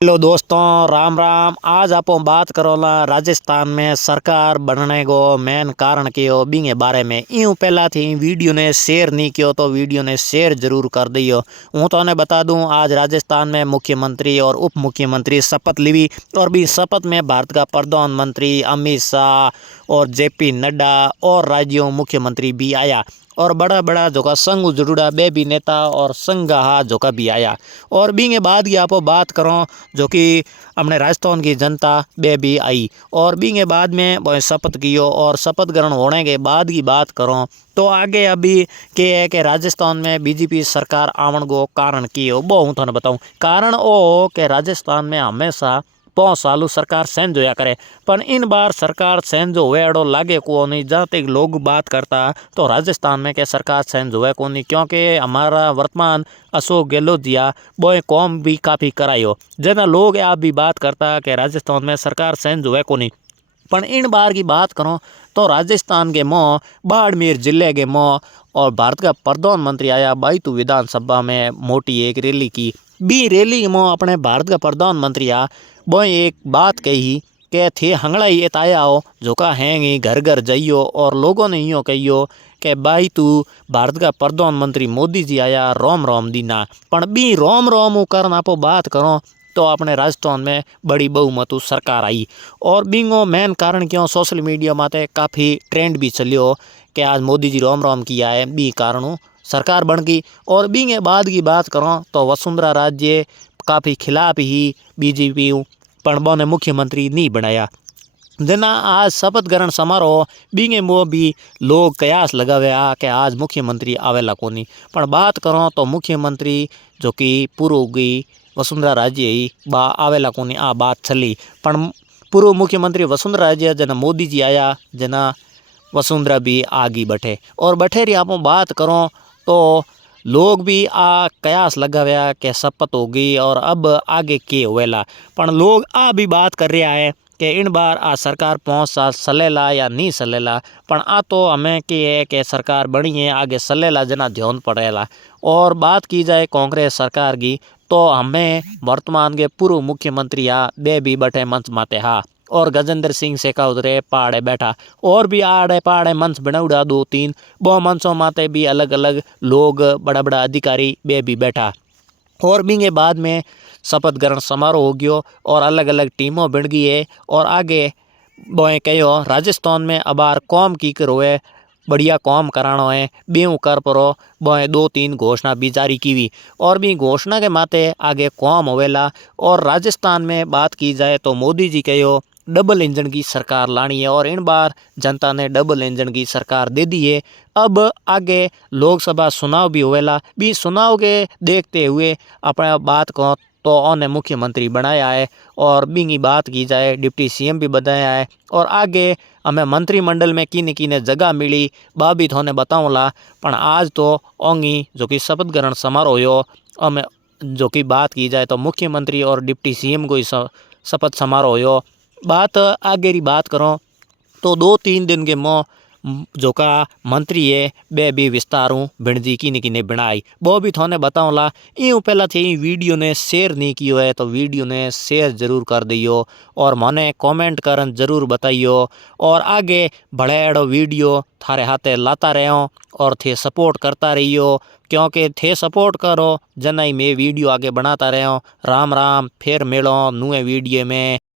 Hello दोस्तों, राम राम। आज आप बात करोला राजस्थान में सरकार बनने को मेन कारण कियो बिंगे बारे में। यूँ पहला थी वीडियो ने शेयर नहीं कियो तो वीडियो ने शेयर जरूर कर दियो। हूँ तो बता दूं, आज राजस्थान में मुख्यमंत्री और उप मुख्यमंत्री शपथ ली और भी शपथ में भारत का प्रधानमंत्री अमित शाह और जेपी नड्डा और राज्यों मुख्यमंत्री भी आया और बड़ा बड़ा जो का संघ जुड़ा बे भी नेता और संघ जो का भी आया। और बिंगे बाद की आप बात करो जो कि अपने राजस्थान की जनता बे भी आई और बिंगे बाद में वो शपथ कियो और शपथ ग्रहण होने के बाद की बात करो तो आगे अभी के है कि राजस्थान में बीजेपी सरकार आवन को कारण की हो वो हूँ थाने बताऊँ। कारण ओ कि राजस्थान में हमेशा 5 सालू सरकार चेंज होया करे पर इन बार सरकार चेंज हुए अड़ो लागे को नहीं। जहाँ तक लोग बात करता तो राजस्थान में के सरकार चेंज हुए को नहीं, क्योंकि हमारा वर्तमान अशोक गहलोत दिया वो कौम भी काफ़ी करायो जना लोग आप भी बात करता कि राजस्थान में सरकार चेंज हुए को नहीं। पर इन बार की बात करूँ तो राजस्थान के मोह बाड़मेर जिले के मोह और भारत का प्रधानमंत्री आया बाईतू विधानसभा में मोटी एक रैली की। बी रैली में अपने भारत का प्रधानमंत्री आ वो एक बात कही कि थे हंगड़ा ये आया हो जो का है घर घर जाइयो और लोगों ने यूँ कहियो कि भाई तू भारत का प्रधानमंत्री मोदी जी आया रोम रोम दीना। पण बी रोम रोम करन आप बात करो तो अपने राजस्थान में बड़ी बहुमतु सरकार आई और बिंगो मेन कारण क्यों सोशल मीडिया माते काफ़ी ट्रेंड भी चलियो कि आज मोदी जी रोम रोम किया है बी कारणों सरकार बन गई। और बिंगे बाद की बात करो तो वसुंधरा राज्य काफ़ी खिलाफ ही बीजेपी पण बोने मुख्यमंत्री नहीं बनाया। जना आज शपथ ग्रहण समारोह बिंगे मो भी लोग कयास लगावे आ कि आज मुख्यमंत्री आवेला कोनी। पण बात करो तो मुख्यमंत्री जो कि पूर्व गई वसुंधरा राज्य ही बा आवेला कोनी आ बात चली। पण पूर्व मुख्यमंत्री वसुंधरा राज्य जना मोदी जी आया जना वसुंधरा भी आगी बैठे और बैठे रही आप बात करो तो लोग भी आ कयास लगाव्या कि शपथ हो गई और अब आगे के होवेला। पण लोग आ भी बात कर रहा है कि इन बार आ सरकार 5 साल चलेला या नहीं चलेला। पण आ तो हमें की है कि सरकार बनी है आगे चलेला जना ध्यान पड़ेला। और बात की जाए कांग्रेस सरकार की तो हमें वर्तमान के पूर्व मुख्यमंत्री आ बे भी बैठे मंच माते हा और गजेंद्र सिंह शेखावत रे पहाड़े बैठा और भी आड़े पहाड़े मंच बनाउड़ा 2-3 वो मंचों माते भी अलग अलग लोग बड़ा बड़ा अधिकारी बे भी बैठा। और बिंगे बाद में शपथ ग्रहण समारोह हो गयो और अलग अलग टीमों बन गई है और आगे बोए कहो राजस्थान में अबार कौम की करोए बढ़िया कौम करानो है बेऊ कर परो बोए 2-3 घोषणा भी जारी की हुई और भी घोषणा के माते आगे कौम होवेला। और राजस्थान में बात की जाए तो मोदी जी कहो डबल इंजन की सरकार लानी है और इन बार जनता ने डबल इंजन की सरकार दे दी है। अब आगे लोकसभा चुनाव भी होवेला भी चुनाव के देखते हुए अपना बात को तो उन्हें मुख्यमंत्री बनाया है और बिंगी बात की जाए डिप्टी सीएम भी बनाया है और आगे हमें मंत्रिमंडल में किने किने जगह मिली बा भी थोने बताऊँला। पण आज तो ओंगी जो कि शपथ ग्रहण समारोह हो हमें जो कि बात की जाए तो मुख्यमंत्री और डिप्टी सीएम को ही शपथ समारोह हो। बात आगे री बात करो तो 2-3 दिन के मो जो का मंत्री है बे भी विस्तारू भिणजी किने किने बनाई वो भी थोने बताऊँला। यूँ पहला थे वीडियो ने शेयर नहीं कियो है तो वीडियो ने शेयर जरूर कर दियो और मने कमेंट करन जरूर बताइयो और आगे बड़े वीडियो थारे हाथे लाता रहो और थे सपोर्ट करता रहियो क्योंकि थे सपोर्ट करो जना ही मैं वीडियो आगे बनाता रहो। राम राम, फिर मिलो नुए वीडियो में।